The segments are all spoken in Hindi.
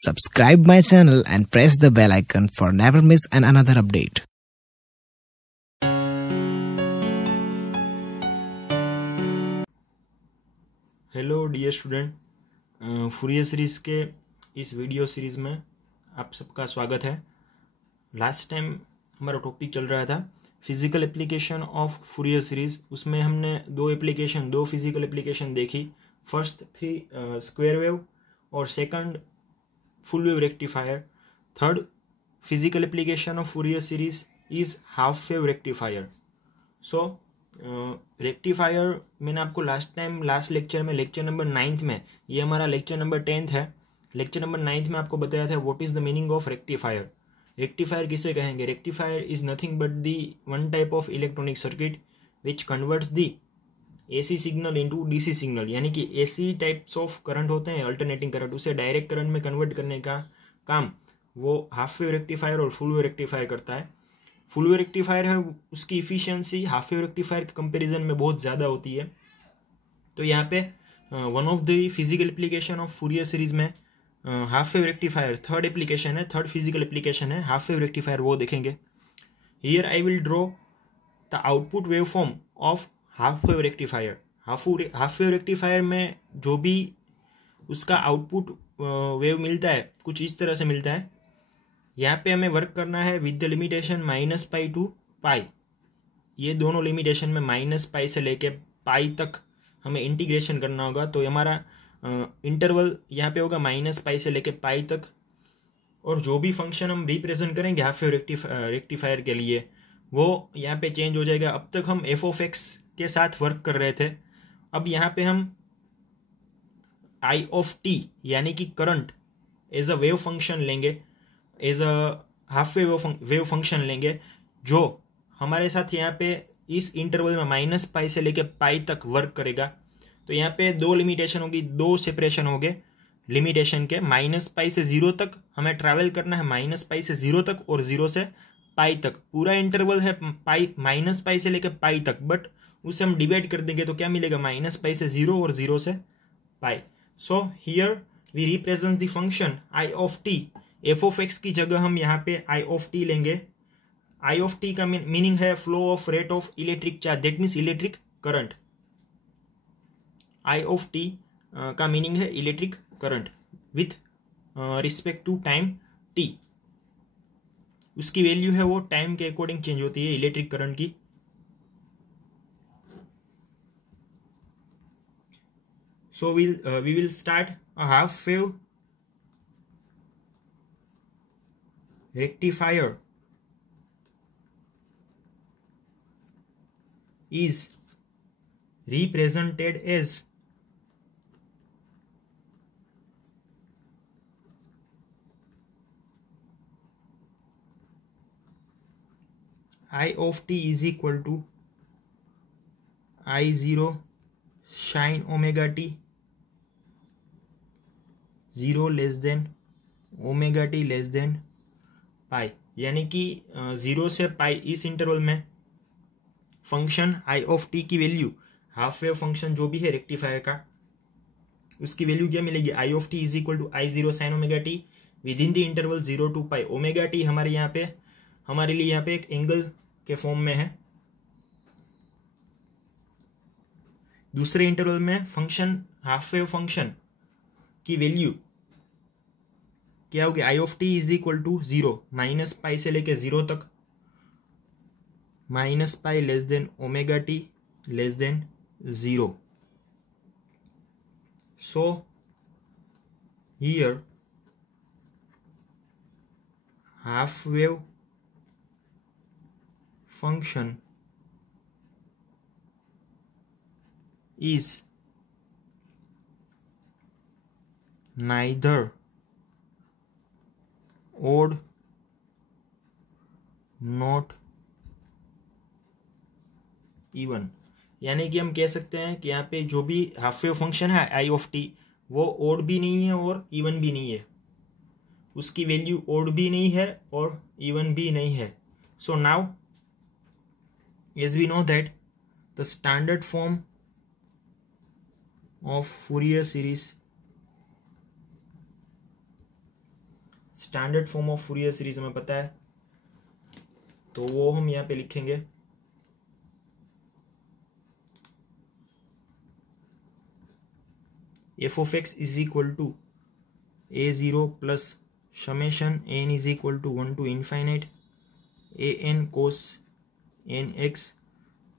Subscribe my channel and press the bell icon for never miss another update. Hello dear student, Fourier series के इस वीडियो सीरीज़ में आप सबका स्वागत है। लास्ट टाइम हमारा टॉपिक चल रहा था physical application of Fourier series. उसमें हमने दो फिजिकल एप्लीकेशन देखी। फर्स्ट थी स्क्वायर वेव और second full wave rectifier. Third physical application of Fourier series is half wave rectifier. So rectifier मैंने आपको लास्ट लेक्चर में, लेक्चर नंबर 9 में, ये हमारा लेक्चर नंबर 10 है। लेक्चर नंबर 9 में आपको बताया था what is the meaning of rectifier. Rectifier किसे कहेंगे? Rectifier is nothing but the one type of electronic circuit which converts the AC signal into DC signal. यानी कि एसी टाइप्स ऑफ करंट होते हैं, अल्टरनेटिंग करंट, उसे डायरेक्ट करंट में कन्वर्ट करने का काम वो हाफ वेव रेक्टिफायर और फुल वेव रेक्टिफायर करता है। फुल वेव रेक्टिफायर है, उसकी इफिशियंसी हाफ वेव रेक्टिफायर के कंपैरिजन में बहुत ज़्यादा होती है। तो यहाँ पे one of the physical application of Fourier series में half wave rectifier third application है, थर्ड फिजिकल एप्लीकेशन है हाफ वेव रेक्टिफायर, वो देखेंगे। Here I will draw the output wave form of half wave rectifier. Half wave rectifier में जो भी उसका आउटपुट वेव मिलता है कुछ इस तरह से मिलता है। यहाँ पे हमें वर्क करना है विद द लिमिटेशन -π टू पाई। ये दोनों लिमिटेशन में -π से लेके पाई तक हमें इंटीग्रेशन करना होगा। तो हमारा इंटरवल यहाँ पे होगा -π से लेके पाई तक। और जो भी फंक्शन हम रिप्रेजेंट करेंगे हाफ वेव रेक्टिफायर के लिए वो यहाँ पे चेंज हो जाएगा। अब तक हम f(x) के साथ वर्क कर रहे थे, अब यहाँ पे हम I(t) यानी कि current as a wave function लेंगे, as a half wave function लेंगे, जो हमारे साथ यहाँ पे इस इंटरवल में -π से लेके पाई तक वर्क करेगा। तो यहाँ पे दो लिमिटेशन होगी, दो सेपरेशन हो गए लिमिटेशन के। -π से 0 तक हमें ट्रैवल करना है, -π से 0 तक और 0 से पाई तक। पूरा इंटरवल है -π से लेके पाई तक, बट उसे हम डिवाइड कर देंगे तो क्या मिलेगा? -π से 0 और 0 से pi. So here we represent the function I(t). f(x) की जगह हम यहाँ पे I(t) लेंगे। I(t) का मीनिंग है flow of rate of electric charge, that means electric current. I(t) का मीनिंग है electric current with respect to time t। उसकी वैल्यू है वो टाइम के अकॉर्डिंग चेंज होती है इलेक्ट्रिक करंट की। So we will start a half wave rectifier is represented as I(t) is equal to I0 sin omega t, 0 less than omega t less than पाई। यानी कि 0 से पाई इस इंटरवल में फंक्शन I(t) की वैल्यू, हाफ वेव फंक्शन जो भी है रेक्टिफायर का, उसकी वैल्यू क्या मिलेगी? I(t is equal to I0 sin omega t within the interval 0 to pi. Omega t हमारे लिए यहाँ पे एक एंगल के फॉर्म में है। दूसरे इंटरवल में फंक्शन, हाफ वेव फंक्शन की वैल्यू क्या होगी? I(t इज इक्वल टू 0, -π से लेके 0 तक, -π less than omega t less than 0। So here half wave function is neither odd not even। यानी कि हम कह सकते हैं कि यहाँ पे जो भी हाफ वेव फंक्शन है I(t) वो ओड भी नहीं है और इवन भी नहीं है। उसकी वैल्यू ओड भी नहीं है और इवन भी नहीं है। So now as we know that the standard form of Fourier series standard form of Fourier series हमें पता है, तो वो हम यहाँ पे लिखेंगे। F of x is equal to a0 plus summation n is equal to 1 to infinite an cos nx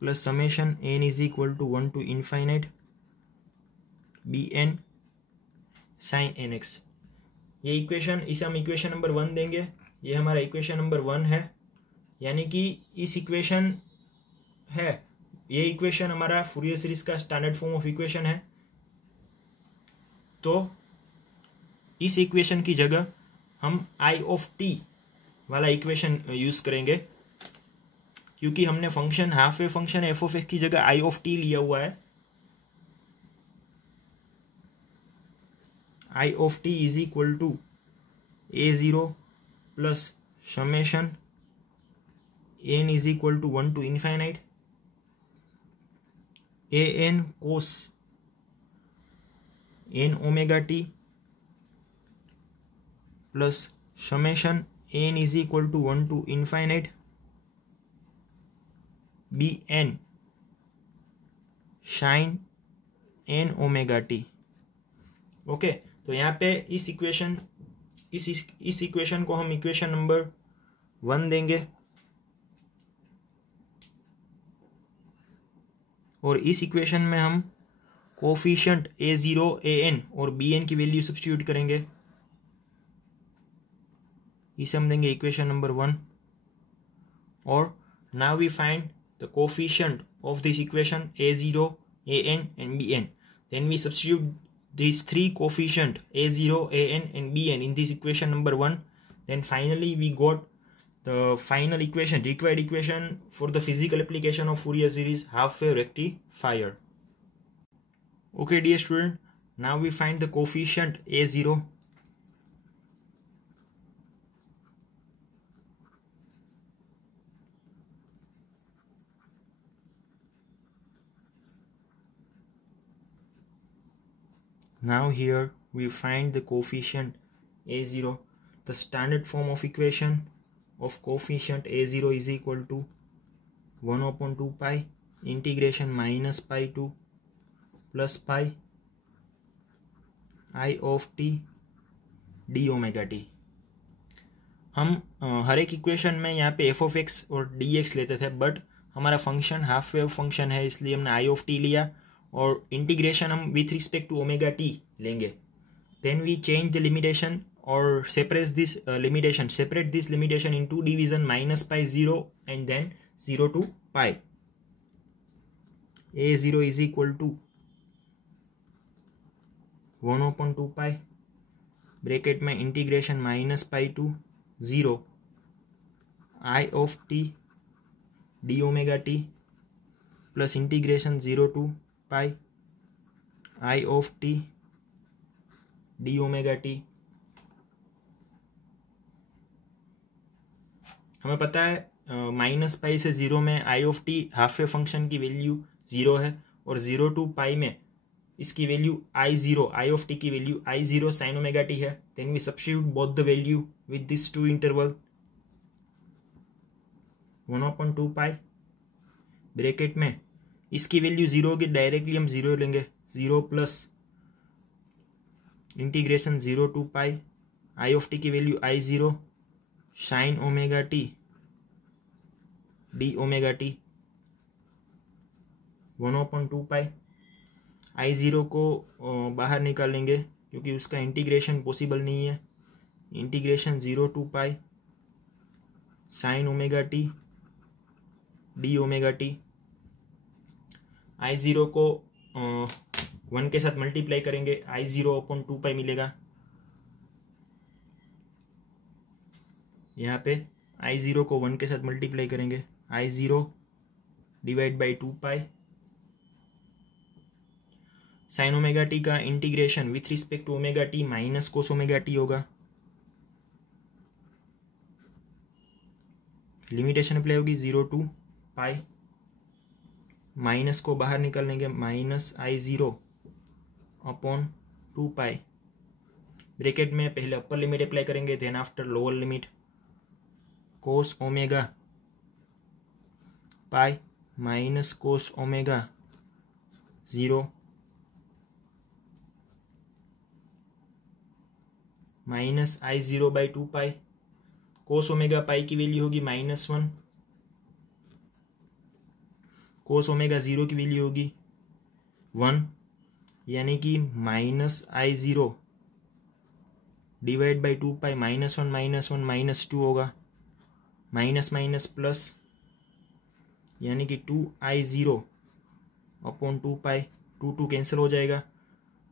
plus summation n is equal to 1 to infinite bn sin nx। ये इक्वेशन, इसे हम इक्वेशन नंबर 1 देंगे। ये हमारा इक्वेशन नंबर 1 है, यानी कि इस इक्वेशन है, ये इक्वेशन हमारा फूरियर सीरीज का स्टैंडर्ड फॉर्म ऑफ इक्वेशन है। तो इस इक्वेशन की जगह हम आई ऑफ टी वाला इक्वेशन यूज करेंगे, क्योंकि हमने function half wave function f of x की जगह आई ऑफ टी लिया हुआ है। I of t is equal to a0 plus summation n is equal to 1 to infinite an cos n omega t plus summation n is equal to 1 to infinite bn sine n omega t. Okay, तो यहाँ पे इस इक्वेशन को हम इक्वेशन नंबर 1 देंगे, और इस इक्वेशन में हम कोफिशिएंट a0 an और bn की वैल्यू सब्स्टिट्यूट करेंगे। इसे हम देंगे इक्वेशन नंबर 1, और now we find the coefficient of this equation a0 an and bn। then we substitute these three coefficient a0 an and bn in this equation number 1। then finally we got the final equation, required equation for the physical application of Fourier series half wave rectifier। okay dear student, now we find the coefficient a0। now here we find the coefficient a0। the standard form of equation of coefficient a0 is equal to 1 upon 2 pi integration minus pi to plus pi I of t d omega t। हम हर एक इक्वेशन में यहाँ पे एफ ऑफ एक्स और डी एक्स लेते थे, बट हमारा फंक्शन हाफ वेव फंक्शन है, इसलिए हमने आई ऑफ टी लिया, और इंटीग्रेशन हम with respect to omega t लेंगे। Then we change the limitation और separate this limitation into division minus pi 0 and then 0 to pi. a0 is equal to 1 upon 2 pi bracket में integration minus pi to 0 I of t d omega t plus integration 0 to pi I of t d omega t. हमें पता है माइनस पाई से 0 में I of t half wave function की वैल्यू 0 है, और 0 टू पाई में इसकी वैल्यू आई ऑफ टी की value I0 sine omega t है। Then we substitute both the value with this two interval 1 upon 2 pi bracket में इसकी वैल्यू 0 होगी, डायरेक्टली हम 0 लेंगे, 0 plus integration 0 to pi I of t की value I0 sine omega t d omega t 1 upon 2 pi. I0 को बाहर निकालेंगे क्योंकि उसका इंटीग्रेशन पॉसिबल नहीं है। Integration 0 to pi sine omega t d omega t. I0 को 1 के साथ मल्टीप्लाई करेंगे, I0 अपॉन 2 पाई मिलेगा। यहाँ पे I0 को 1 के साथ मल्टीप्लाई करेंगे, I0 divide by 2 pi sine omega t का integration with respect to omega t minus cos omega t होगा। लिमिटेशन अप्लाई होगी 0 टू पाई, माइनस को बाहर निकाल लेंगे, minus I0 upon 2 pi bracket में पहले अपर लिमिट अप्लाई करेंगे, then after lower limit cos omega pi minus cos omega 0 minus I0 by 2 pi. Cos omega pi की वैल्यू होगी -1, कोस ओमेगा 0 की वैल्यू होगी 1, यानी कि -I0 डिवाइड बाई 2 पाई -1 -2 होगा, माइनस माइनस प्लस, यानी कि 2I0 अपॉन 2 पाई, 2 कैंसिल हो जाएगा।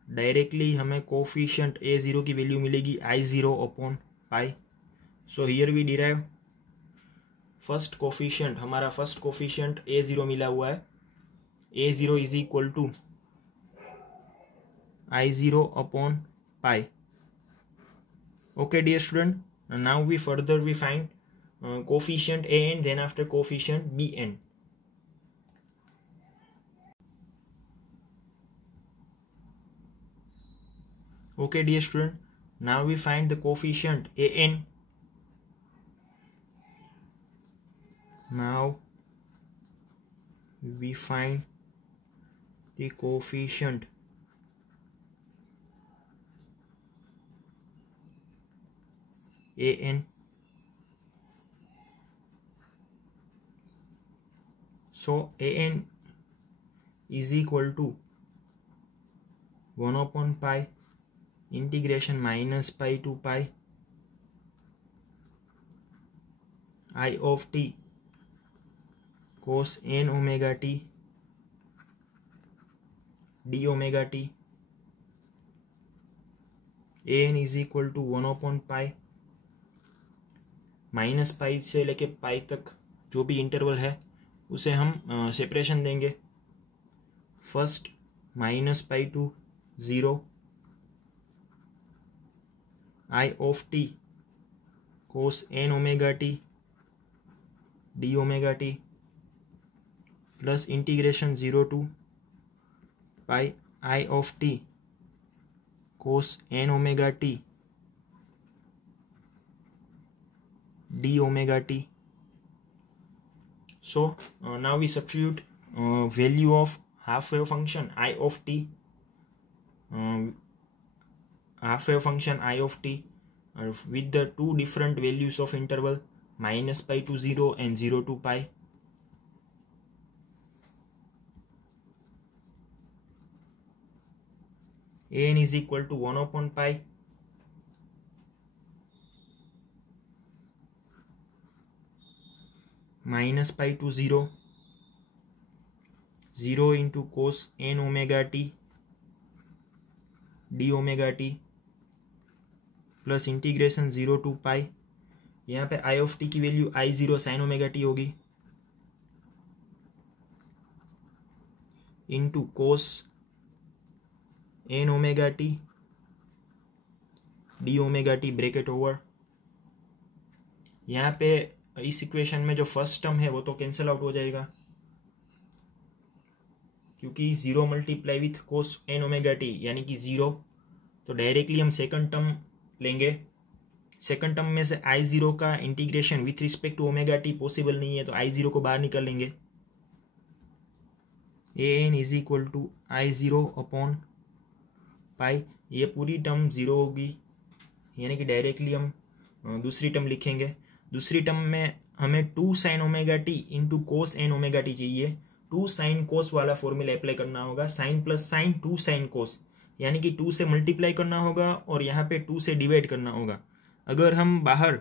डायरेक्टली हमें कोफिशिएंट A0 की वैल्यू मिलेगी I0 upon pi. So here we derive first coefficient, हमारा फर्स्ट कोफिशिएंट A0 मिला हुआ है। A0 is equal to I0 upon pi. Okay dear student, now we further we find coefficient AN, then after coefficient BN। Okay dear student, now we find the coefficient AN. Now we find the coefficient AN. So AN is equal to 1 upon pi integration minus pi to pi I of t cos n omega t d omega t। an is equal to 1 upon pi, minus pi से लेके पाई तक जो भी इंटरवल है उसे हम सेपरेशन देंगे। First minus pi to 0 I of t cos n omega t d omega t plus integration 0 to pi I of t cos n omega t d omega t। So now we substitute value of half wave function I of t, half wave function I of t with the two different values of interval minus pi to 0 and 0 to pi। an is equal to 1 upon pi minus pi to 0 0 into cos n omega t d omega t plus integration 0 to pi. यहाँ पे I of t की value I0 sine omega t होगी into cos n omega t d omega t bracket over. यहाँ पे इस इक्वेशन में जो फर्स्ट टर्म है वो तो कैंसिल आउट हो जाएगा, क्योंकि 0 multiply with cos n omega t यानी कि 0, तो डायरेक्टली हम सेकंड टर्म लेंगे। सेकंड टर्म में से I0 का integration with respect to omega t possible नहीं है, तो I0 को बाहर निकाल लेंगे। an is equal to I0 upon pi, ये पूरी टर्म 0 होगी, यानी कि डायरेक्टली हम दूसरी टर्म लिखेंगे। दूसरी टर्म में हमें 2 sine omega t into cos n omega t चाहिए। 2 साइन कोस वाला फॉर्मूला अप्लाई करना होगा, sine plus sine 2 sine cos, यानी कि 2 से मल्टीप्लाई करना होगा और यहाँ पे 2 से डिवाइड करना होगा। अगर हम बाहर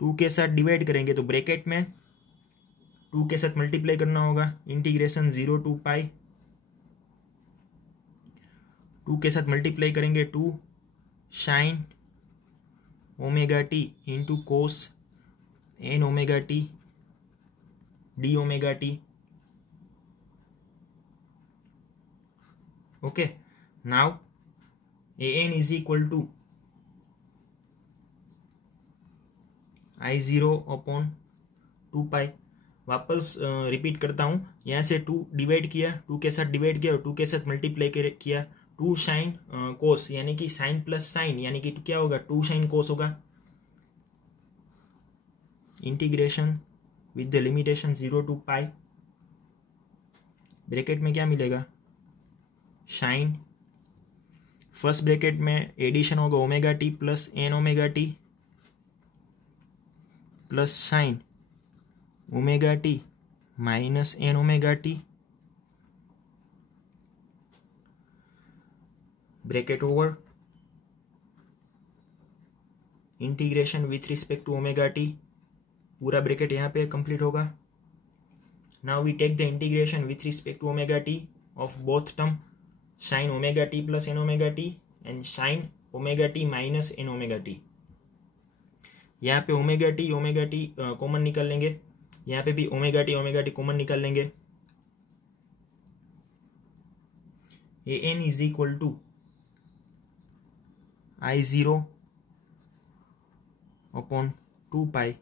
2 के साथ डिवाइड करेंगे तो ब्रैकेट में 2 के साथ मल्टीप्लाई करना होगा, इंटीग्रेशन 0 टू पाई, 2 के साथ मल्टीप्लाई करेंगे 2 sine omega t into cos n omega t d omega t. Okay, now an is equal to I0 upon 2 pi. वापस रिपीट करता हूँ, यहाँ से 2 डिवाइड किया, 2 के साथ डिवाइड किया और 2 के साथ मल्टीप्लाई किया, टू साइन कोस, यानी कि साइन प्लस साइन, यानी कि क्या होगा, टू साइन कोस होगा। Integration with the limitation 0 to pi, bracket में क्या मिलेगा, साइन, फर्स्ट ब्रैकेट में एडिशन होगा omega t plus n omega t plus sine omega t minus n omega t, bracket over, integration with respect to omega t, पूरा ब्रैकेट यहाँ पे कंप्लीट होगा। Now we take the integration with respect to omega t of both term, sine omega t plus n omega t and sign omega t minus n omega t. यहाँ पे ओमेगा टी कॉमन निकाल लेंगे, यहाँ पे भी ओमेगा टी कॉमन निकाल लेंगे। A n is equal to I0 upon 2 pi,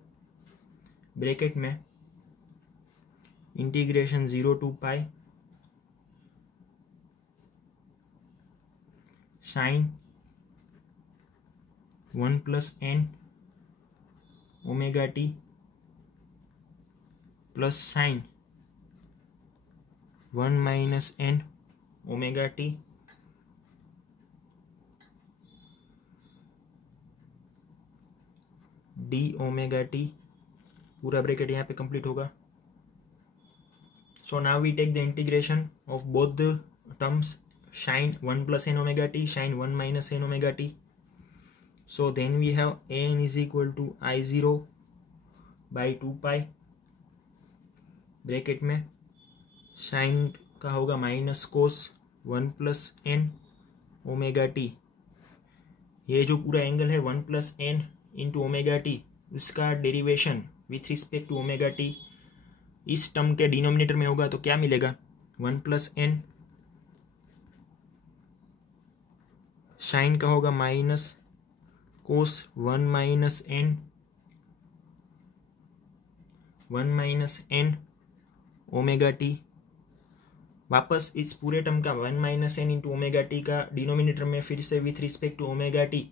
bracket में integration 0 to pi sine 1 plus n omega t plus sine 1 minus n omega t, d omega t, पूरा ब्रैकेट यहाँ पे कंप्लीट होगा। So now we take the integration of both the terms, sine 1 plus n omega t, sine 1 minus n omega t. So then we have n is equal to I0 by 2 pi, bracket में साइन का होगा minus cos 1 plus n omega t. ये जो पूरा एंगल है 1 plus n into omega t, उसका derivation with respect to omega t इस टर्म के डिनोमिनेटर में होगा, तो क्या मिलेगा, 1 प्लस एन, साइन का होगा minus cos 1 minus n omega t. वापस इस पूरे टर्म का 1 minus n into omega t का डिनोमिनेटर में फिर से with respect to omega t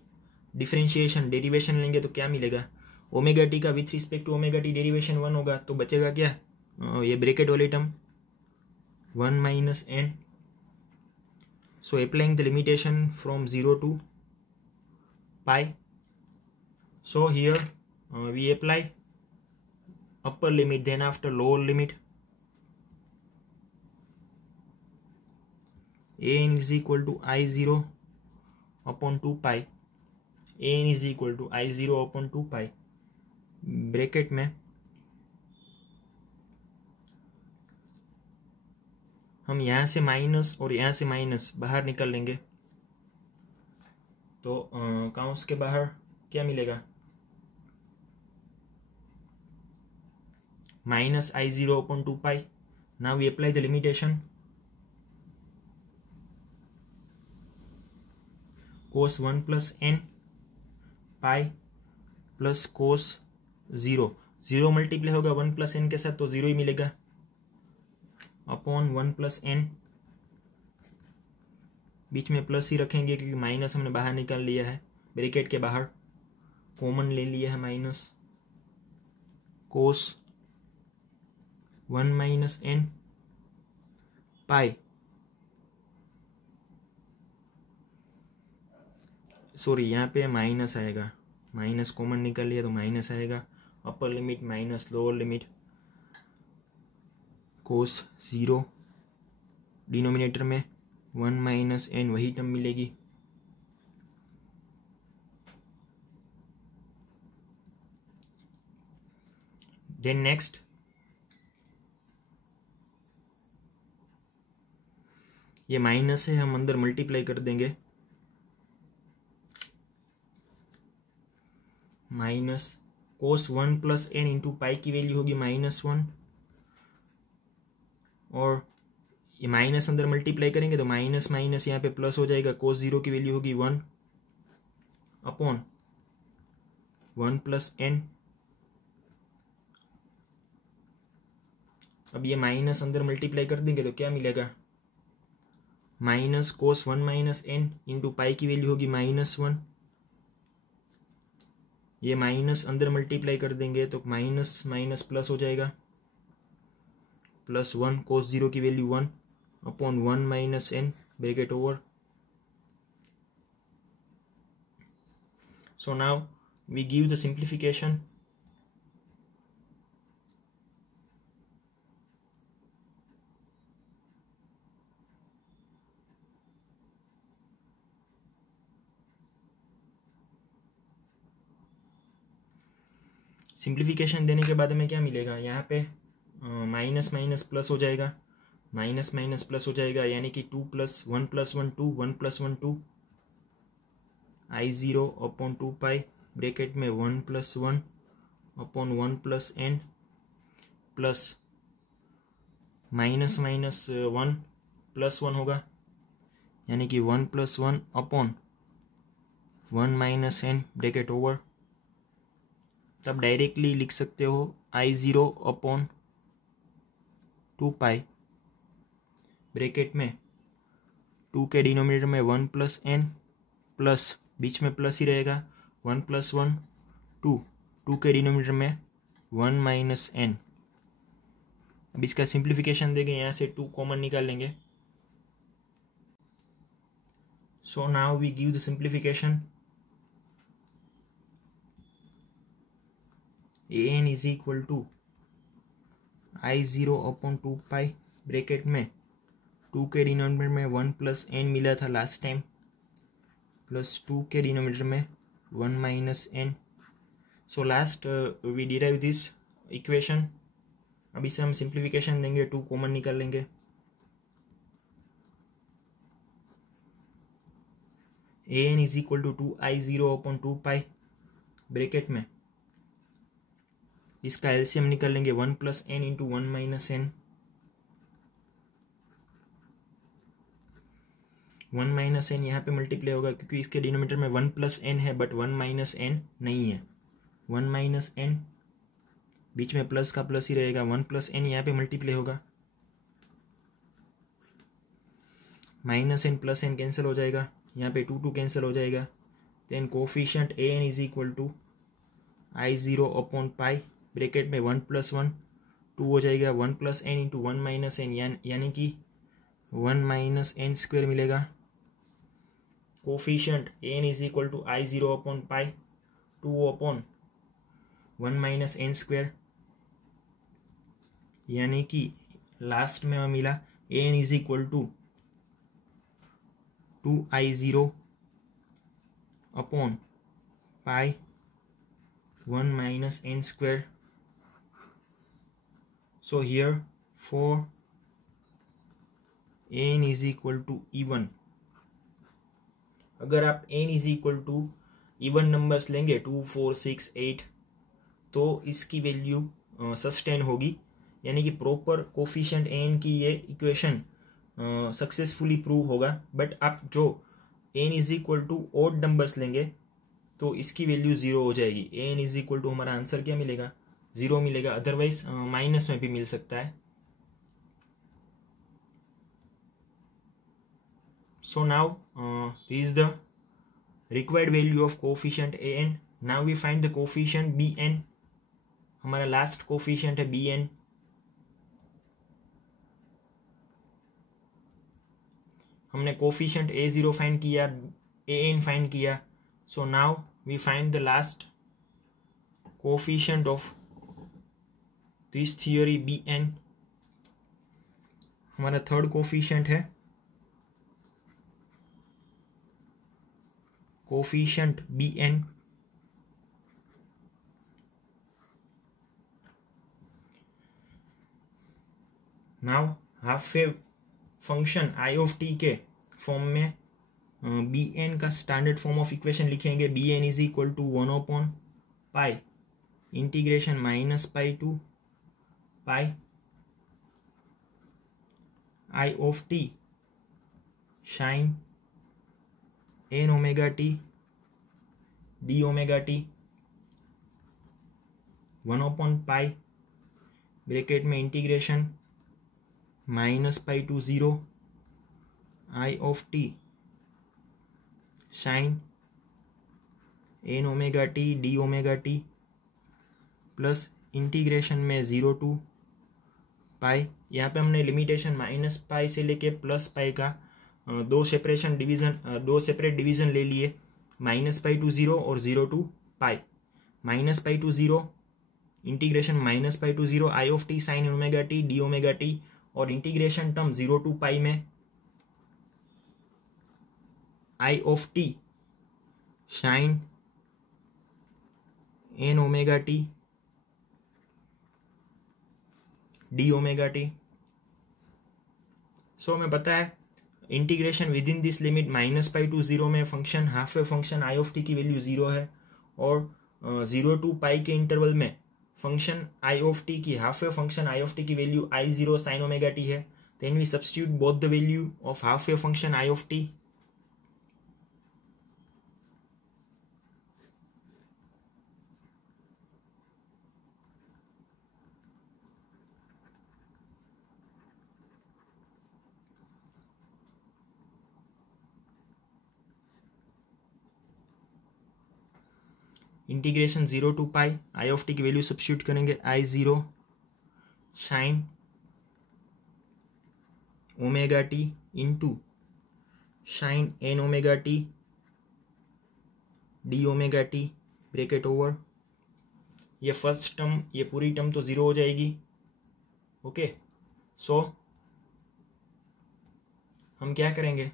differentiation derivation लेंगे, तो क्या मिलेगा, ओमेगा टी का with respect to omega t derivation 1 होगा, तो बचेगा क्या, ये ब्रैकेट वाली term 1 minus n. So applying the limitation from 0 to pi, so here we apply upper limit, then after lower limit, an is equal to I0 upon 2 pi, an is equal to I0 upon 2 pi, bracket में हम यहाँ से माइनस और यहाँ से माइनस बाहर निकल लेंगे, तो काउंस के बाहर क्या मिलेगा, minus I0 upon 2 pi. Now we apply the limitation, cos 1 plus n pi plus cos 0, 0 multiply होगा 1 प्लस एन के साथ, तो 0 ही मिलेगा, अपॉन 1 प्लस एन, बीच में प्लस ही रखेंगे क्योंकि माइनस हमने बाहर निकाल लिया है, ब्रैकेट के बाहर कॉमन ले लिया है माइनस, कोस 1 माइनस एन पाई, सॉरी यहाँ पे माइनस आएगा, माइनस कॉमन निकल लिया तो माइनस आएगा, upper limit minus lower limit cos 0, denominator में 1 माइनस एन वही टर्म मिलेगी, देन नेक्स्ट ये माइनस है, हम अंदर मल्टीप्लाई कर देंगे, minus cos 1 plus n into pi की वैल्यू होगी -1, और ये माइनस अंदर मल्टीप्लाई करेंगे तो माइनस माइनस यहाँ पे प्लस हो जाएगा, कोस 0 की वैल्यू होगी 1 अपॉन 1 प्लस एन। अब ये माइनस अंदर मल्टीप्लाई कर देंगे तो क्या मिलेगा, minus cos 1 minus n into pi की वैल्यू होगी -1। ये माइनस अंदर मल्टीप्लाई कर देंगे तो माइनस माइनस प्लस हो जाएगा, +1 कोस 0 की value 1 upon 1 minus n bracket over. So now we give the simplification. Simplification देने के बाद में क्या मिलेगा, यहाँ पे माइनस माइनस प्लस हो जाएगा, माइनस माइनस प्लस हो जाएगा, यानी कि 2 + 1 + 1 2 1 + 1 2 I0 अपॉन 2 पाई ब्रैकेट में 1 + 1 upon 1 + n plus minus minus 1 + 1 होगा, यानी कि 1 + 1 upon 1 minus n bracket over. तब डायरेक्टली लिख सकते हो I0 अपॉन 2 पाई ब्रैकेट में 2 के डिनोमिनेटर में 1 + n प्लस बीच में प्लस ही रहेगा 1 + 1 2, 2 के डिनोमिनेटर में 1 माइनस n। अब इसका सिंप्लीफिकेशन देंगे, यहाँ से 2 कॉमन निकाल लेंगे। So now we give the simplification. an is equal to I0 upon 2 pi bracket में 2 के डिनोमिनेटर में 1 + n मिला था लास्ट टाइम, प्लस 2 के डिनोमिनेटर में 1 minus n। So last we derive this equation. अब इसे हम सिंप्लीफिकेशन देंगे, 2 कॉमन निकाल लेंगे। an is equal to 2I0 upon 2 pi bracket में इसका एलसीएम निकाल लेंगे 1 + n into 1 minus n। 1 minus n यहाँ पे मल्टीप्लाई होगा क्योंकि इसके डिनोमिनेटर में 1 + n है बट 1 माइनस n नहीं है। 1 माइनस n बीच में प्लस का प्लस ही रहेगा, 1 + n यहाँ पे मल्टीप्लाई होगा, minus n plus n cancel हो जाएगा, यहाँ पे 2 2 कैंसिल हो जाएगा। Then coefficient an is equal to I0 upon pi bracket में 1 + 1 2 हो जाएगा, 1 + n इंटू 1 माइनस n यानी कि 1 माइनस n स्क्वायर मिलेगा। Coefficient an is equal to I0 upon pi 2 upon 1 minus n square, यानी कि लास्ट में हमें मिला an is equal to 2I0 upon pi 1 minus n square. So here for n is equal to even, अगर आप n is equal to even numbers लेंगे 2 4 6 8 तो इसकी वैल्यू सस्टेन होगी, यानी कि प्रॉपर कोफिशिएंट n की ये इक्वेशन सक्सेसफुली प्रूव होगा। बट आप जो n is equal to odd numbers लेंगे तो इसकी वैल्यू 0 हो जाएगी। n इज इक्वल टू हमारा आंसर क्या मिलेगा, 0 मिलेगा, अदरवाइज माइनस में भी मिल सकता है। So now this is the required value of coefficient an। Now we find the coefficient bn। हमारा लास्ट कोफिशिएंट है bn। हमने कोफिशिएंट a0 फाइंड किया, an फाइंड किया। So now we find the last coefficient of this theory bn। हमारा थर्ड कोफिशिएंट है coefficient bn। Now half wave function I of t के फॉर्म में bn का स्टैंडर्ड फॉर्म ऑफ इक्वेशन लिखेंगे। bn is equal to 1 upon pi integration -pi to pi I of t sine n omega t d omega t 1 upon pi bracket में integration -pi to 0 I of t sine n omega t d omega t plus integration में 0 टू पाई। यहाँ पे हमने लिमिटेशन माइनस पाई से लेके प्लस पाई का दो सेपरेट डिवीजन ले लिए, माइनस पाई टू 0 और 0 to pi. Minus pi to 0 integration minus pi to 0 I of t sine omega t d omega t, और इंटीग्रेशन टर्म 0 टू पाई में I of t sine n omega t d omega t. So हमें पता है integration within this limit minus pi to 0 में function half wave function I of t की वैल्यू 0 है, और 0 टू पाई के इंटरवल में फंक्शन आई ऑफ टी की half wave function I of t की value I0 sine omega t है। Then we substitute both the value of half wave function I of t. Integration 0 to pi I of t की वैल्यू सब्स्टिट्यूट करेंगे I0 sine omega t into sine n omega t d omega t bracket over. ये फर्स्ट टर्म ये पूरी टर्म तो 0 हो जाएगी। ओके, सो हम क्या करेंगे,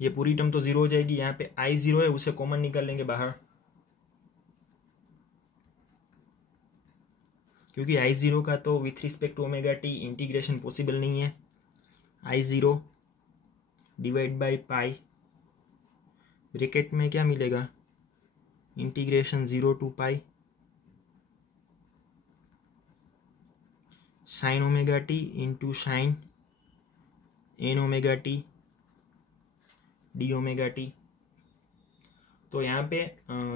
ये पूरी टर्म तो 0 हो जाएगी, यहाँ पे I0 है उसे कॉमन निकाल लेंगे बाहर, क्योंकि I0 का तो with respect to omega t integration possible नहीं है। I0 divide by pi, bracket में क्या मिलेगा, integration 0 to pi sine omega t into sine n omega t d omega t. तो यहाँ पे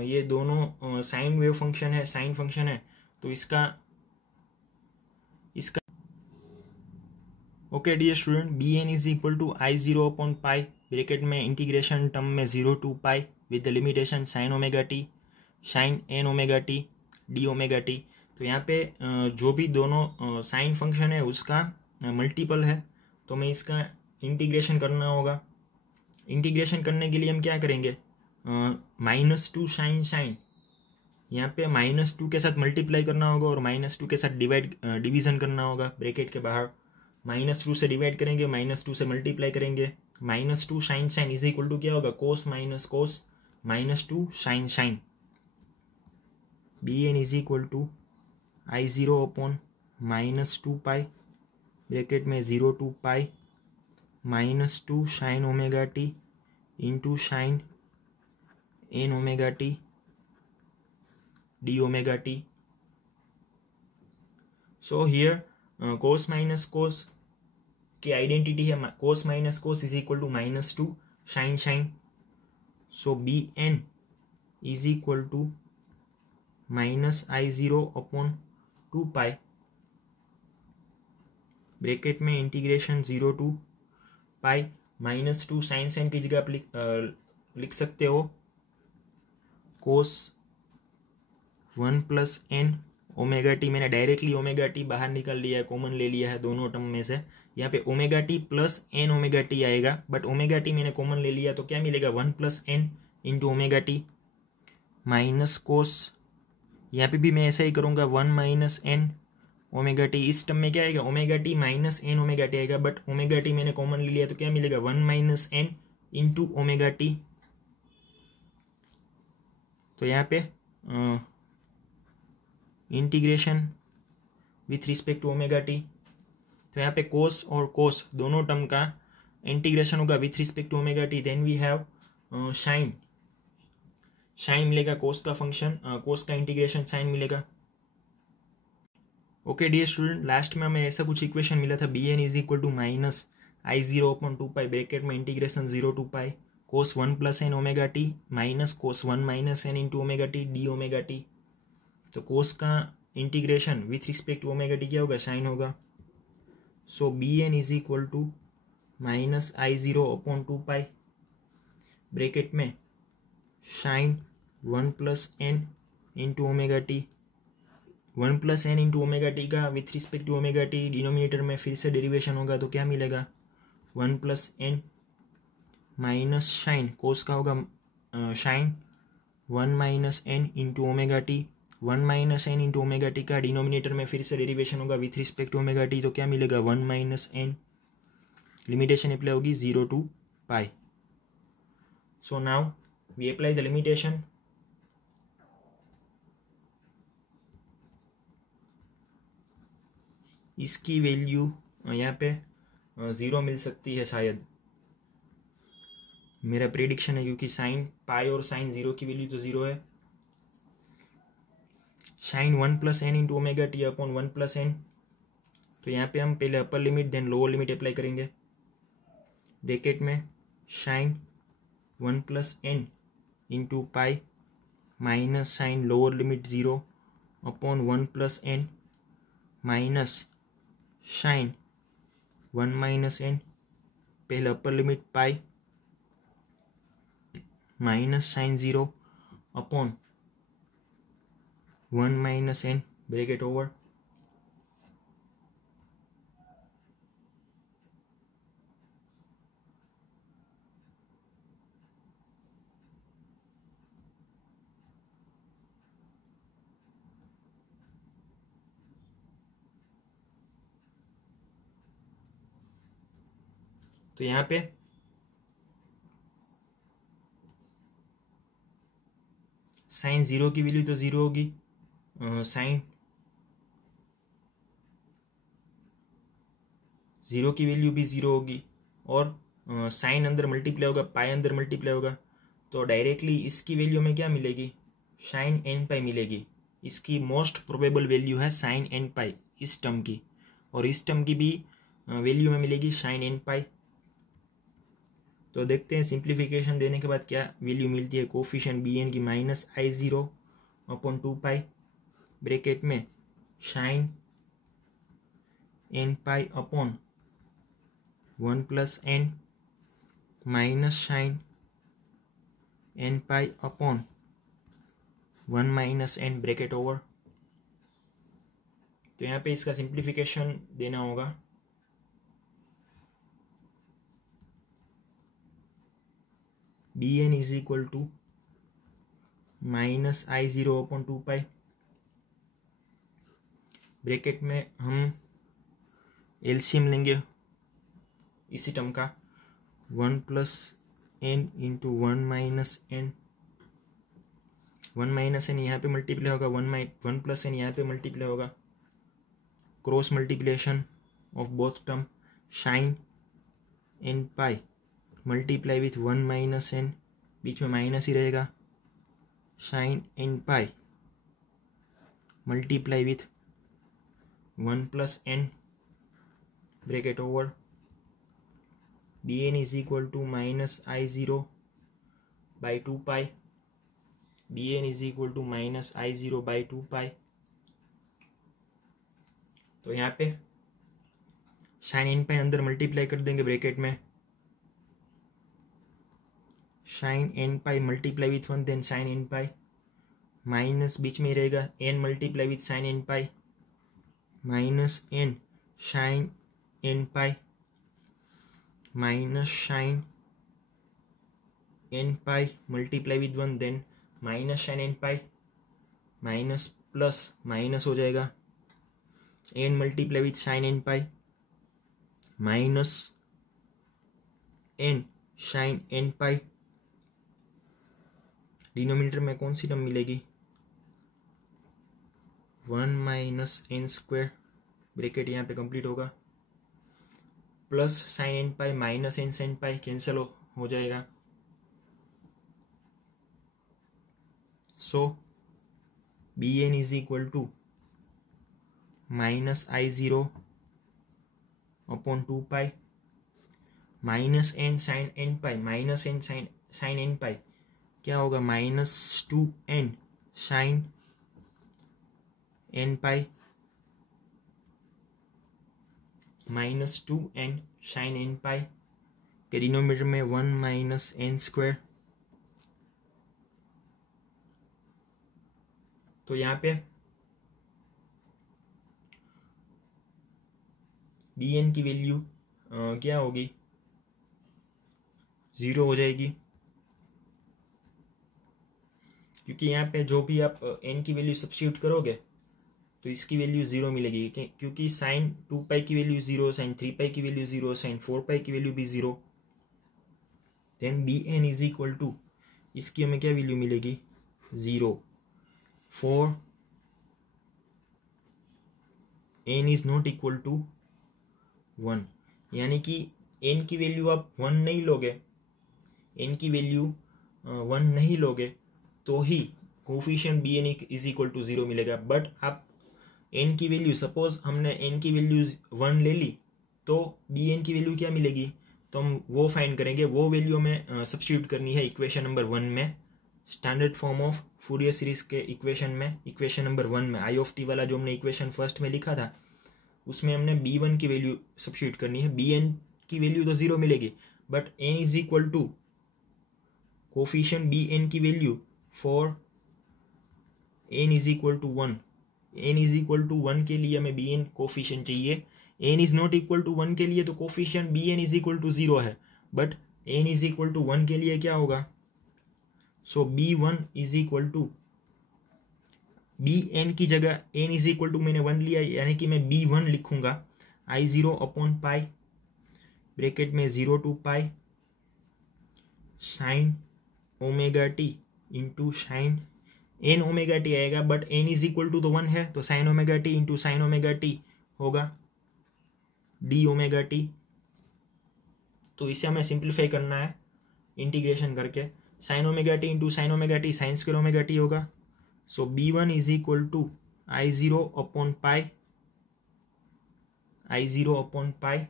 ये दोनों साइन वेव फंक्शन है, साइन फंक्शन है, तो इसका okay dear student, b N is equal to I0 upon pi, bracket में इंटीग्रेशन टर्म में 0 to pi with the limitation sine omega t sine n omega t d omega t. तो यहाँ पे जो भी दोनों साइन फंक्शन है उसका मल्टीपल है, तो हमें इसका इंटीग्रेशन करना होगा। इंटीग्रेशन करने के लिए हम क्या करेंगे, -2 साइन यहाँ पे -2 के साथ मल्टीप्लाई करना होगा और -2 के साथ डिवीजन करना होगा ब्रैकेट के बाहर। -2 से डिवाइड करेंगे, -2 से मल्टीप्लाई करेंगे, -2 साइन इज इक्वल टू क्या होगा, cos minus cos -2 sine. B N is equal to I0 upon -2 pi, bracket में 0 to pi -2 sine omega t into sine n omega t d omega t. So here cos minus cos की आइडेंटिटी है, cos minus cos is equal to -2 sine. So b N is equal to -I0 upon 2 pi, bracket में इंटीग्रेशन 0 टू पाई -2 साइन की जगह आप लिख सकते हो कोस 1 प्लस एन ओमेगा टी। मैंने डायरेक्टली ओमेगा टी बाहर निकाल लिया है, कॉमन ले लिया है दोनों टर्म में से। यहाँ पे omega t plus n omega t आएगा, बट ओमेगा टी मैंने कॉमन ले लिया, तो क्या मिलेगा 1 plus n into omega t minus cos, यहाँ पे भी मैं ऐसा ही करूँगा 1 माइनस एन ओमेगा टी। इस टर्म में क्या आएगा, omega t minus n omega t आएगा, बट ओमेगा टी मैंने कॉमन ले लिया, तो क्या मिलेगा 1 minus n into omega t. तो यहाँ पे integration with respect to omega t, तो यहाँ पे कोस और कोस दोनों टर्म का इंटीग्रेशन होगा with respect to omega t. Then we have sine मिलेगा, कोस का फंक्शन, कोस का इंटीग्रेशन साइन मिलेगा। ओके डियर स्टूडेंट, लास्ट में हमें ऐसा कुछ इक्वेशन मिला था, b N is equal to -I0 upon 2 pi, bracket में integration 0 to pi cos 1 plus n omega t minus cos 1 minus n into omega t d omega t. तो कोस का integration with respect to omega t क्या होगा, साइन होगा। So b N is equal to minus I zero upon 2 pi bracket में sine 1+n into omega t, 1+n into omega t का with respect to omega t denominator में फिर से डेरिवेशन होगा तो क्या मिलेगा 1+n माइनस साइन कोस का होगा sine 1-n into omega t, 1-n into omega t का डिनोमिनेटर में फिर से डेरिवेशन होगा with respect to omega t तो क्या मिलेगा 1-n, लिमिटेशन अप्लाई होगी 0 to pi. So now we apply the limitation. इसकी वैल्यू यहाँ पे 0 मिल सकती है शायद, मेरा प्रेडिक्शन है, क्योंकि साइन पाई और साइन 0 की वैल्यू तो 0 है। Sine 1+n into omega t upon 1+n, तो यहाँ पे हम पहले upper limit then lower limit apply करेंगे। ब्रैकेट में sine 1+n into pi minus sine lower limit 0 upon 1+n minus sine 1-n, पहले upper limit pi minus sine 0 upon 1-n bracket over. तो यहाँ पे साइन 0 की वैल्यू तो 0 होगी, साइन 0 की वैल्यू भी 0 होगी, और साइन अंदर मल्टीप्लाई होगा, पाई अंदर मल्टीप्लाई होगा, तो डायरेक्टली इसकी वैल्यू में क्या मिलेगी साइन n पाई मिलेगी। इसकी मोस्ट प्रोबेबल वैल्यू है साइन n पाई इस टर्म की, और इस टर्म की भी वैल्यू में मिलेगी साइन n पाई। तो देखते हैं सिंप्लीफिकेशन देने के बाद क्या वैल्यू मिलती है। कोफिशिएंट बी एन की minus I 0 upon 2 pi bracket में sine n pi upon 1+n minus sine n pi upon 1-n bracket over. तो यहाँ पे इसका सिंप्लीफिकेशन देना होगा। B N is equal to minus I 0 upon 2 pi bracket में हम एलसीएम लेंगे इसी टर्म का 1+n इंटू 1-n, 1-n यहाँ पे मल्टीप्लाई होगा, 1+n यहाँ पे मल्टीप्लाई होगा, cross multiplication of both term sine n pi multiply with 1-n, बीच में माइनस ही रहेगा, sine n pi multiply with 1+n bracket over. B N is equal to minus I 0 by 2 pi, b N is equal to minus I 0 by 2 pi. तो यहाँ पे साइन n पाई अंदर मल्टीप्लाई कर देंगे ब्रैकेट में, sine n pi multiply with 1 then sine n pi, minus बीच में ही रहेगा n multiply with sine n pi minus n sine n pi minus sine n pi multiply with 1 then minus sine n pi, minus plus minus हो जाएगा, n multiply with sine n pi minus n sine n pi, denominator में कौन सी टर्म मिलेगी 1-n² ब्रैकेट यहाँ पे कंप्लीट होगा, plus sine n pi minus n sine pi cancel हो जाएगा। So b N is equal to minus I 0 upon 2 pi minus n sine n pi minus n sine n pi क्या होगा -2n sine n pi -2 and sine n pi के डिनोमिनेटर में 1 - n स्क्वायर। तो यहाँ पे बी एन की वैल्यू क्या होगी, 0 हो जाएगी, क्योंकि यहाँ पे जो भी आप n की वैल्यू सब्स्टिट्यूट करोगे तो इसकी वैल्यू 0 मिलेगी, क्योंकि साइन 2 पाई की वैल्यू 0, साइन 3 पाई की वैल्यू 0, साइन 4 पाई की वैल्यू भी 0। Then b N is equal to, इसकी हमें क्या वैल्यू मिलेगी, 0 for n is not equal to 1, यानी कि n की वैल्यू आप 1 नहीं लोगे, n की वैल्यू 1 नहीं लोगे तो ही coefficient B N is equal to 0 मिलेगा। बट आप n की वैल्यू, सपोज हमने n की वैल्यू 1 ले ली तो बी एन की वैल्यू क्या मिलेगी, तो हम वो फाइंड करेंगे, वो वैल्यू हमें सब्स्टिट्यूट करनी है इक्वेशन नंबर 1 में, standard form of Fourier series के इक्वेशन में, इक्वेशन नंबर 1 में आई ऑफ टी वाला जो हमने इक्वेशन फर्स्ट में लिखा था उसमें हमने b1 की वैल्यू सब्स्टिट्यूट करनी है। bn की वैल्यू तो 0 मिलेगी, but n is equal to coefficient bn की value for n is equal to 1, n is equal to 1 के लिए हमें bn कोफिशिएंट चाहिए, n is not equal to 1 के लिए तो coefficient bn is equal to 0 है, but n is equal to 1 के लिए क्या होगा, so b1 is equal to, bn की जगह n इज इक्वल टू मैंने 1 लिया, यानी कि मैं b1 लिखूंगा I0 अपॉन पाई, ब्रैकेट में 0 to pi sine omega t into sine n omega t आएगा, but n is equal to तो 1 है, तो sine omega t into sine omega t होगा डी ओमेगा टी। तो इसे हमें सिंप्लीफाई करना है इंटीग्रेशन करके, sine omega t into sine omega t sine square omega t होगा। So b1 is equal to I0 upon pi, I0 upon pi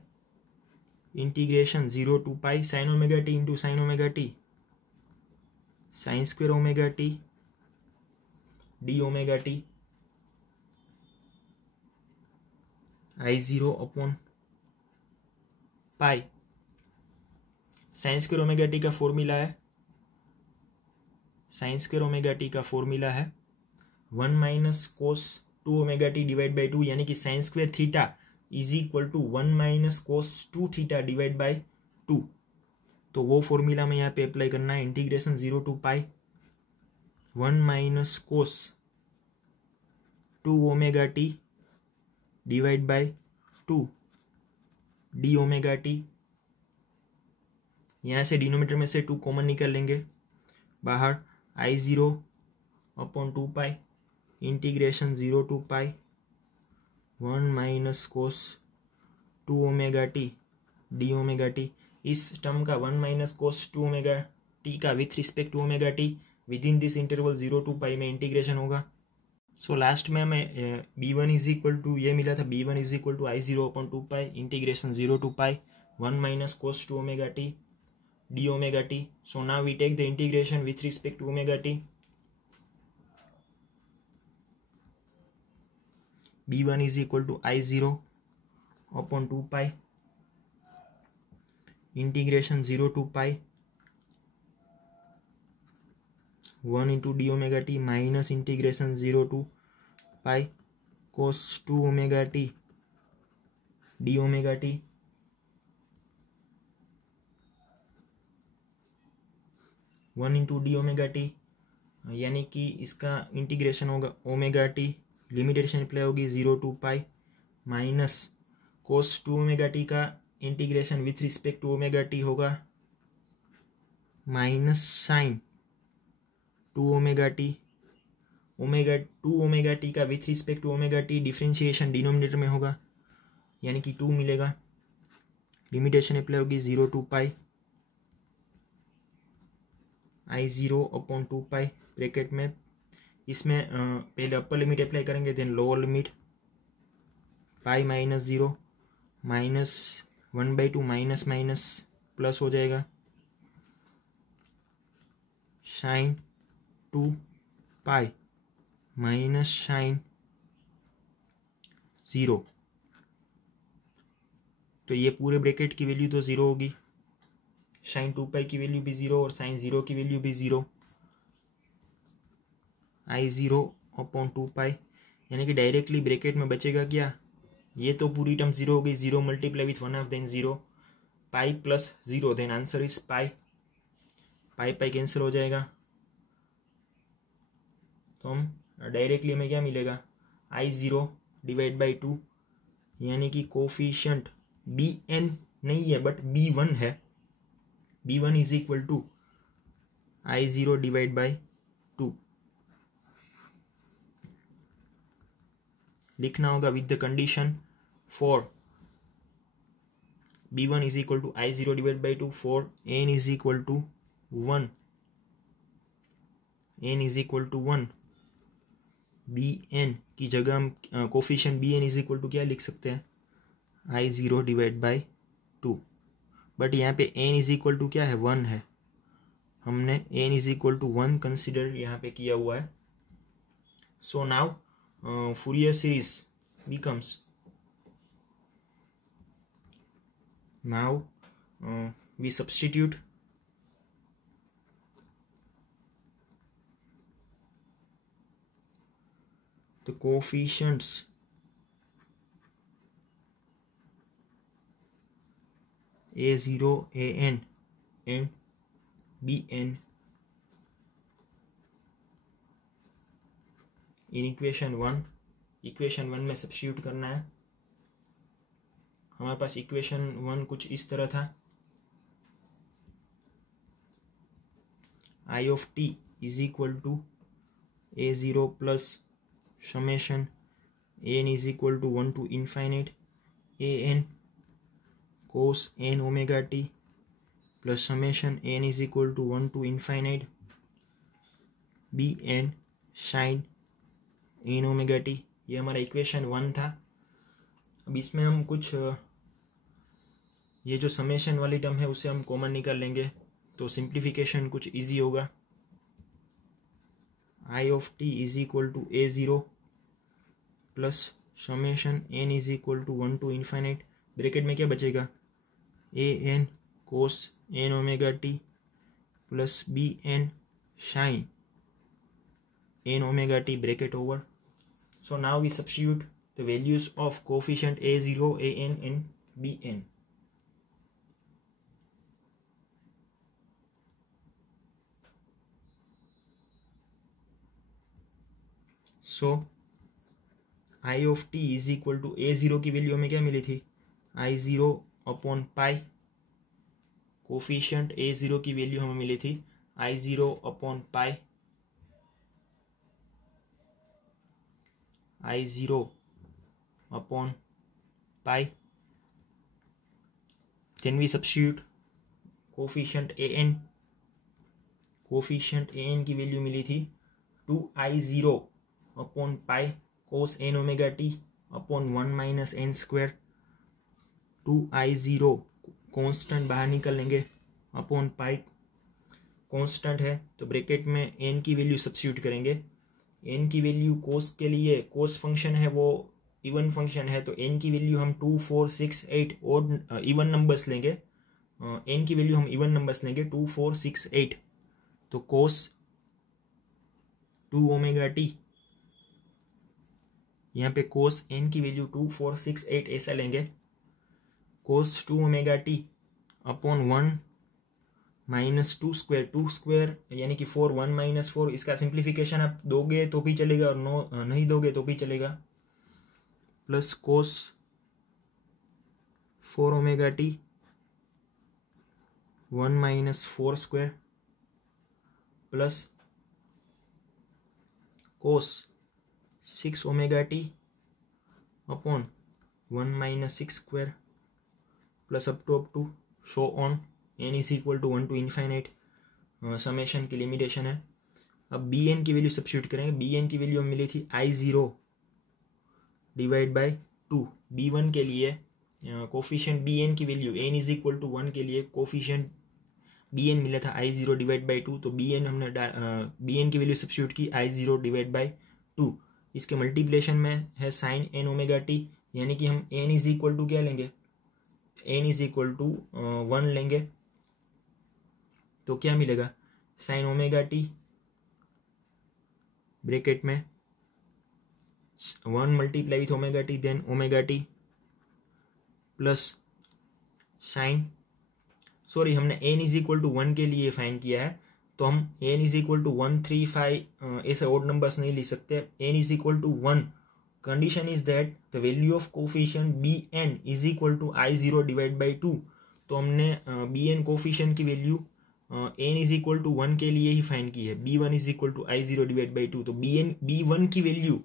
integration 0 to pi sine omega t into sine omega t sine square omega t d omega t, I0 upon pi, sine square omega t का फॉर्मूला है, साइन स्क्वायर ओमेगा टी का फॉर्मूला है 1 minus cos 2 omega t divide by 2, यानी कि sine square theta is equal to 1 minus cos 2 theta divide by 2। तो वो फॉर्मूला में यहाँ पे अप्लाई करना है, integration 0 to pi 1 minus cos 2 omega t divide by 2 D omega t. यहाँ से डिनोमिनेटर में से 2 कॉमन निकाल लेंगे बाहर, I0 upon 2 pi integration 0 to pi 1 minus cos 2 omega t d omega t. इस टर्म का 1 माइनस कोस 2 ओमेगा टी का with respect to omega t within this interval 0 to pi में इंटीग्रेशन होगा। सो लास्ट में हमें b1 इज इक्वल टू ये मिला था, b1 is equal to I0 upon 2 pi integration 0 to pi 1 minus cos 2 omega t d omega t. So now we take the integration with respect to omega t, b1 is equal to I0 upon 2 pi integration 0 to pi 1 into d omega t minus integration 0 to pi cos 2 omega t d omega t, one into D omega t, यानी कि इसका इंटीग्रेशन होगा ओमेगा टी, लिमिटेशन अप्लाई होगी 0 to pi minus cos 2 omega t का integration with respect to omega t होगा minus sine 2 omega t, omega 2 omega t का with respect to omega t differentiation denominator में होगा, यानी कि 2 मिलेगा, लिमिटेशन अप्लाई होगी 0 to pi I0 upon 2 pi bracket में, इसमें पहले अपर लिमिट अप्लाई करेंगे then lower limit, pi minus 0 minus 1/2 minus minus plus हो जाएगा, साइन 2 पाई माइनस साइन 0 तो ये पूरे ब्रैकेट की वैल्यू तो ज़ीरो होगी, साइन 2 पाई की वैल्यू भी ज़ीरो और साइन 0 की वैल्यू भी ज़ीरो, I0/2 पाई, यानी कि डायरेक्टली ब्रैकेट में बचेगा क्या, ये तो पूरी टर्म ज़ीरो हो गई, zero multiply with 1/2 then zero, pi plus zero then answer is pi, pi pi cancel हो जाएगा, तो हम डायरेक्टली हमें क्या मिलेगा, I0/2, यानी कि कोफिशिएंट Bn नहीं है बट B1 है, B1 is equal to I0/2 लिखना होगा with the condition for B1 is equal to I0/2 for n is equal to 1, n is equal to 1, Bn की जगह हम coefficient Bn is equal to क्या लिख सकते हैं, I0/2, बट यहाँ पे n इज इक्वल टू क्या है, 1 है, हमने n is equal to 1 consider यहाँ पे किया हुआ है. So now Fourier series becomes, now we substitute the coefficients A0, An and Bn in equation 1 में सब्स्टिट्यूट करना है. हमारे पास इक्वेशन 1 कुछ इस तरह था, I of t is equal to A0 plus summation n is equal to 1 to infinite An cos n omega t plus summation n is equal to 1 to infinite Bn sine n omega t. ये हमारा इक्वेशन 1 था. अब इसमें हम कुछ ये जो समेशन वाली टर्म है उसे हम कॉमन निकाल लेंगे, तो सिंप्लीफिकेशन कुछ इजी होगा. I of t is equal to A0 plus summation n is equal to 1 to infinite, bracket में क्या बचेगा, An cos n omega t plus Bn sine n omega t, bracket over. So now we substitute the values of coefficient A0, An and Bn. So I of t is equal to A0 की वैल्यू हमें क्या मिली थी, I0/पाई, कोफिशिएंट A0 की वैल्यू हमें मिली थी I0/पाई, I0/पाई. Then we substitute coefficient An. Coefficient An की वैल्यू मिली थी 2I0/पाई cos n omega t upon 1 minus n square. 2I0 constant बाहर निकल लेंगे अपॉन पाई, कॉन्स्टेंट है तो ब्रैकेट में n की वैल्यू सब्स्टिट्यूट करेंगे. n की वैल्यू कोस के लिए, कोस फंक्शन है वो इवन फंक्शन है, तो n की वैल्यू हम 2, 4, 6, 8 और इवन नंबर्स लेंगे. n की वैल्यू हम इवन नंबर्स लेंगे 2, 4, 6, 8, तो कोस 2 ओमेगा टी, यहाँ पे कोस n की वैल्यू 2, 4, 6, 8 ऐसा लेंगे. कोस 2 omega t upon 1 minus 2 square यानी कि 4, 1 माइनस 4, इसका सिंप्लीफिकेशन आप दोगे तो भी चलेगा और नहीं दोगे तो भी चलेगा. Plus cos 4 omega t 1 minus 4 square plus cos 6 omega t upon 1 minus 6 square plus up to so on n is equal to 1 to infinite. Summation की लिमिटेशन है. अब Bn की वैल्यू सब्स्टिट्यूट करेंगे. Bn की वैल्यू हमें मिली थी I0/2. B1 के लिए कोफिशिएंट Bn की value n is equal to 1 के लिए कोफिशिएंट Bn मिला था I0/2, तो Bn हमने Bn की वैल्यू सब्स्टिट्यूट की I0/2. इसके मल्टीप्लिकेशन में है साइन n ओमेगा टी, यानी कि हम n इज इक्वल टू क्या लेंगे, एन इज इक्वल टू 1 लेंगे तो क्या मिलेगा, साइन ओमेगा टी ब्रैकेट में 1 multiply with omega t then omega t plus sine, sorry हमने एन इज इक्वल टू 1 के लिए फाइंड किया है तो हम एन इज इक्वल टू 135 ऐसे ओड नंबर्स नहीं लिख सकते। N is equal to 1, condition is that the value of coefficient B N is equal to I0 divide by 2। तो हमने बी एन कोफिशिएंट की value N is equal to 1 के लिए ही फाइंड की है, B one is equal to I0 divide by 2। तो बी1 की वैल्यू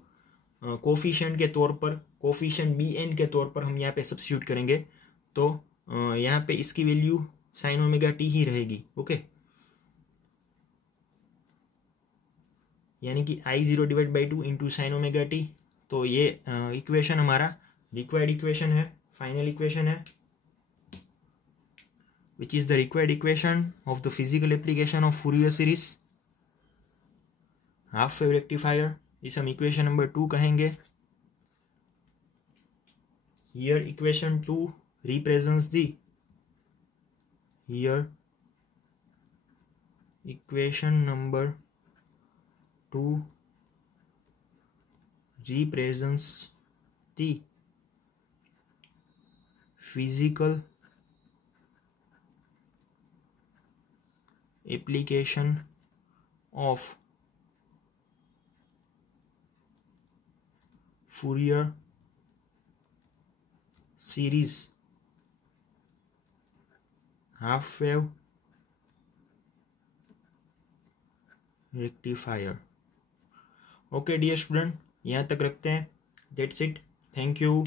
कोफिशिएंट के तौर पर, कोफिशिएंट बी एन के तौर पर हम यहाँ पे सब्स्टिट्यूट करेंगे तो यहाँ पे इसकी वैल्यू साइन ओमेगा टी ही रहेगी। ओके, यानी कि I0 divide by 2 into sine omega t. तो ये इक्वेशन हमारा रिक्वायर्ड इक्वेशन है, फाइनल इक्वेशन है, which is the required equation of the physical application of Fourier series half wave rectifier. इस हम इक्वेशन नंबर 2 कहेंगे। Here equation 2 represents the, here equation number 2 represents the physical application of Fourier series half wave rectifier। Okay dear student, यहाँ तक रखते हैं। That's it, thank you.